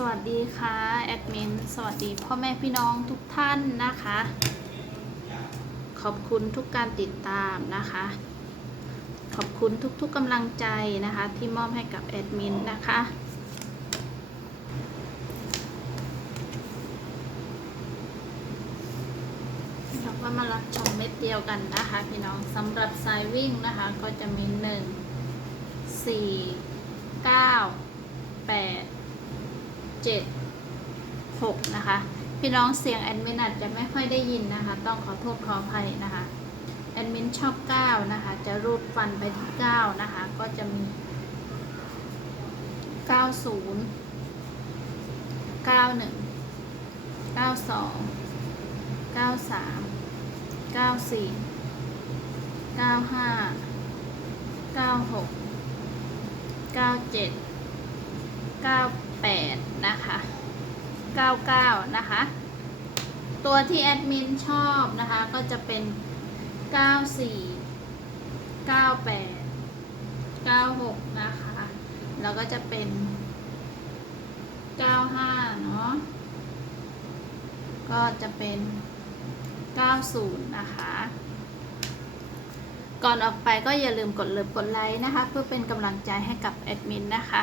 สวัสดีค่ะ แอดมิน สวัสดีพ่อแม่พี่น้องทุกท่านนะคะ ขอบคุณทุกการติดตามนะคะ ขอบคุณทุกๆกำลังใจนะคะ ที่มอบให้กับแอดมินนะคะเราก็มารับชมเม็ดเดียวกันนะคะ พี่น้องสำหรับสายวิ่งนะคะ ก็จะมีหนึ่งสี่เก้าแปด 7 6 นะคะ พี่น้องเสียงแอดมินอาจจะไม่ค่อยได้ยินนะคะ ต้องขอโทษขออภัยนะคะ แอดมินชอบ 9 นะคะ จะรูปฟันไปที่ 9 นะคะ ก็จะมี 90 91 92 93 94 95 96 97 98 99 นะคะ ตัวที่แอดมินชอบนะคะ ก็จะเป็น 94 98 96 นะคะ แล้วก็จะเป็น 95 เนาะก็จะเป็น 90 นะคะ ก่อนออกไปก็อย่าลืมกดเลิฟกดไลค์นะคะ เพื่อเป็นกำลังใจให้กับแอดมินนะคะ